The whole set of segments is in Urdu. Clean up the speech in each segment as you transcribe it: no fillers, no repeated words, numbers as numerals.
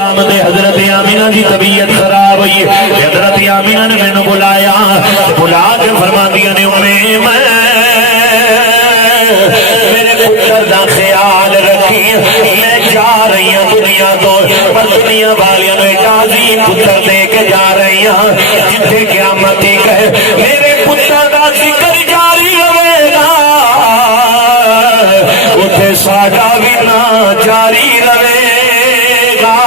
حضرت آمنہ کی طبیعت خراب ہوئی. حضرت آمنہ نے مینوں بلایا, بلا کے فرماندیاں نے میرے پتر دا خیال رکھی, میں جا رہی ہوں دنیا تو, پر دنیا والیاں نوں ایک عظیم پتر دے کے جا رہی ہوں جتھے قیامت تک میرے پتر دا ذکر جاری رہے گا, اتھے ساڈا بھی نہ جاری رہے گا.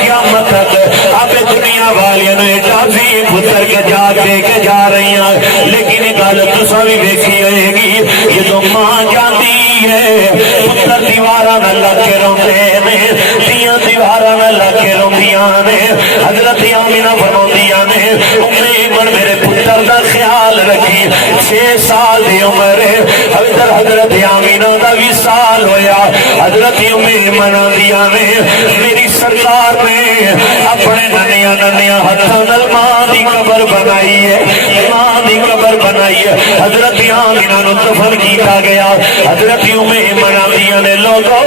قیامت تک اب دنیا والیاں نوں ایک عظیم پتر کے جا دے کے جا رہی ہیں. لیکن گل تساں بھی ویکھی ہوئے گی, جدوں ماں جاندی ہے پتر دیواراں نال لگ کے روندے نے, دھیاں دیواراں نال لگ کے روندیاں نے. حضرت آمنہ فرماندیاں نے ایمن میرے پتر دا خیال رکھی. 6 سال دی عمر ہے, حضرت آمنہ دا وصال ہویا. حضرت ایمن آندیاں نے میری سرکار نے اپنے ننیاں ننیاں ہاتھاں نال ماں دی قبر بنائی ہے, ماں دی قبر بنائی ہے. حضرت آمنہ نوں دفن کیتا گیا. حضرت ایمن آندیاں نے لوگو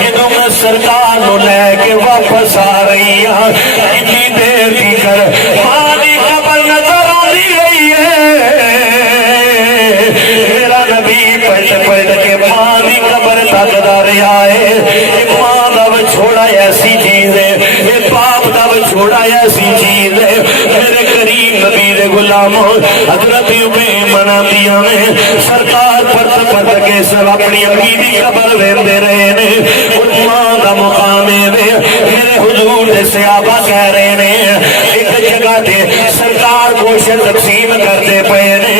جدوں میں سرکار نوں لے کے واپس آ رہی ہاں, اتنی دیر تیکر ماں دی قبر نظر آندی رہی ہے. میرا نبی پلٹ پلٹ کے ماں دی قبر تکدا رہا ہے. ماں دا چھوڑا ایسی چیز ہے, یہ باپ دا چھوڑا ایسی چیز ہے. میرے کریم نبی دے غلاموں حضرت ایمن آندیاں نے سرکار پرت پرت کے سب اپنی امی دی قبر ویندے رہے نے. ماں دا مقام ہے. میرے حضور دے صحابہ کہہ رہے نے ایک جگہ تے سرکار گوشت تقسیم کرتے پے نے,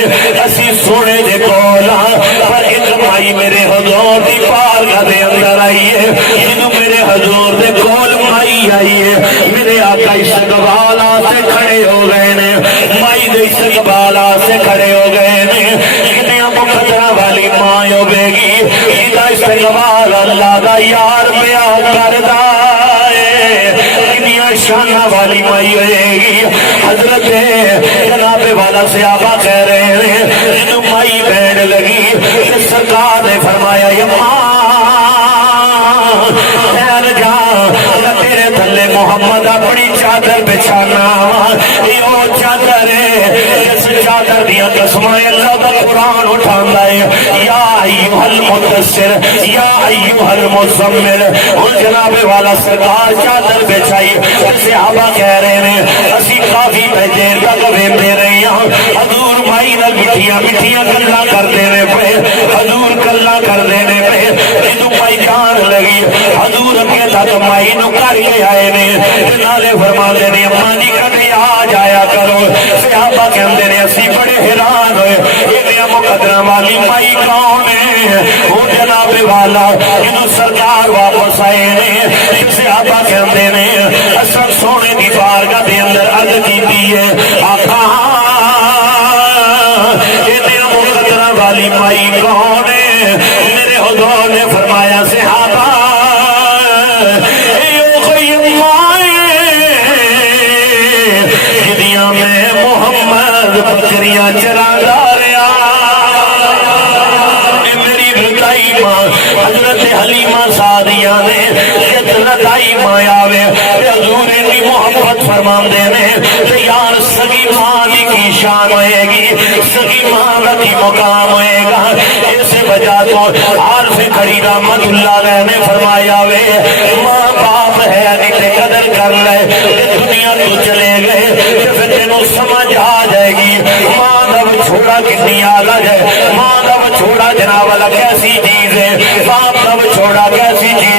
اسی سونے دے کولا پر ایک مائی میرے حضور دی بارگاہ دے اندر آئی ہے. جدوں میرے حضور دے کول مائی آئی ہے, میرے آقا استقبال سے کھڑے ہو گئے نے, مائی دے استقبال سے کھڑے ہو گئے نے. کتنی مقدرہ والی ماں ہوے گی جدا استقبال اللہ دا یار بیان کردا ہے, کتنی شانہ والی مائی ہوئے گی. حضرت جناب والا صحابہ کہہ رہے ہیں جدوں مائی بہن لگی سرکار نے فرمایا یا ماں ٹھہر جا, تیرے تھلے محمد اپنی چادر بچھانا. یہ چادر ہے جس چادر دیا قسماں اللہ کا قرآن اٹھاندا ہے. یا ایھا المدثر یا ایھا المزمل. اور جناب والا سرکار چادر بچھائی. صحابہ کہہ رہے ہیں اسی کافی دیر تک ویندے رہے ہاں. حضور مائی نال میٹھیاں میٹھیاں گلاں کردے نے پے, حضور گلاں کردے نے پے. جدوں مائی جان لگی حضور اگے تک مائی نوں کر کے آئے نے, نالے فرماندے نے اماں جی کبھی آ جایا کرو. صحابہ کہندے نے اسی بڑے حیران ہوئے یہ مقدرہ والی مائی کون ہے. وہ جناب والا جدوں سرکار واپس آئے نے صحابہ کہندے نے اساں سونے دی بارگاہ دے اندر عرض کیتی ہے آقا یہ مقدرہ والی مائی کون ہے. میرے حضور نے فرمایا صحابہ جدیاں میں محمد بکریاں چراندہ رہا. میری بتائی ماں حضرت حلیمہ سعدیہ نے جتنا دائی ماں آوے حضور کی محبت فرماندے نے یار سگی ماں کی شان ہوئے گی, سگی ماں کی مقام ہوئے گا. اس وجہ تو عارف کھڑی رحمت اللہ علیہ نے فرمایا وے ماں باپ ہے نہیں قدر کر لے, دنیا تو چلے گئے پھر تینوں سمجھ آ جائے گی ماں دا چھوڑا کتنی آلہ ہے, ماں دا چھوڑا جناب والا کیسی چیز ہے, باپ دا چھوڑا کیسی چیز